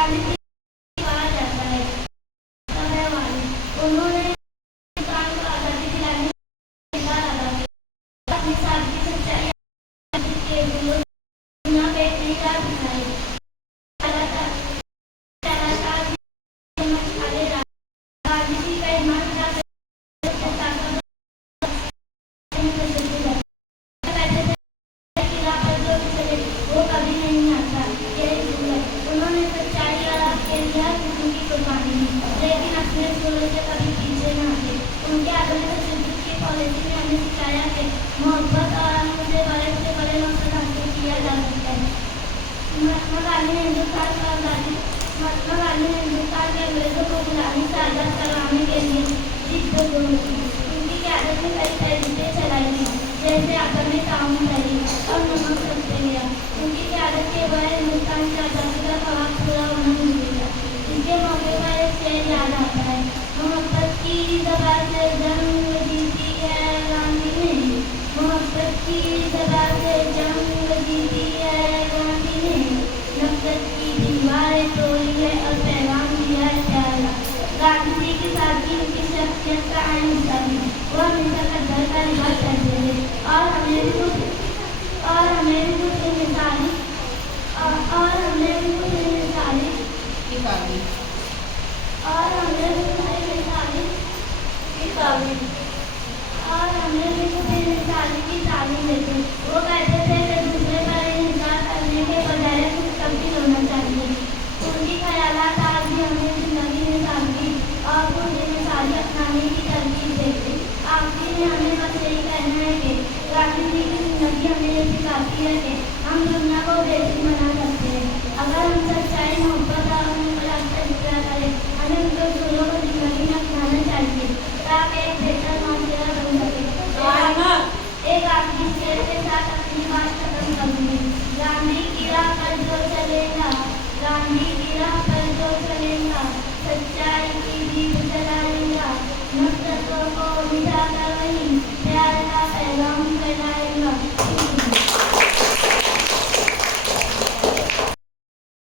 गांधी जी कहा जाता है समय वाले। उन्होंने प्राण को आजादी दिलाने के बाद आजादी अपनी सादगी सच्चाई के विरोध दुनिया पे नहीं जा दिखाई गांधी जी का ईमान था वो कभी नहीं आता। उन्होंने सच्चाई और आपके लिए उनकी कुर्बानी दी, लेकिन अपने सूरज से कभी पीछे न हटे। उनके आधुनिक तशद्दुद की पॉलिसी ने हमें सिखाया कि मोहब्बत और अमन से बड़े मकसद हासिल किया जा सकता है। महात्मा गांधी ने हिंदुस्तान के अंग्रेजों को गुलामी से आजाद करवाने के लिए जिद्दोजहद की। उनकी क़यादत में कई तहरीकें चलाई थी, जैसे आदमी ताउन तहरीक और नमक सत्याग्रह। उनकी क़यादत के बाद हिंदुस्तान की आज़ादी का ख्वाब पूरा होना शुरू हुआ। इसके मौके पर एक शेर याद आता है, मोहब्बत की दवा से जंग जीती है गांधी ने, मोहब्बत की दवा से जंग जीती है गांधी ने, नफरत की दीवारें तोड़ी है और पैगाम दिया है प्यारा। गांधी जी की सादगी उनकी शख्सियत का अहम हिस्सा थी। वो हमेशा कद्दर का लिबास पहनते थे और हमें भी कुछ मिसाली की तालीम देते। वो कहते थे कि दूसरे पर इंतजार करने के बजाय कुछ तब्दील होना चाहिए। उनकी ख्यालात आज भी हमें जिंदगी में सादगी और खुद मिसाली अपनाने की तरकीब देते। आखिर में हमें बस यही कहना है कि गांधी जी की जिंदगी हमें ये सिखाती है कि हम दुनिया को बेहतर बना सकते हैं अगर हम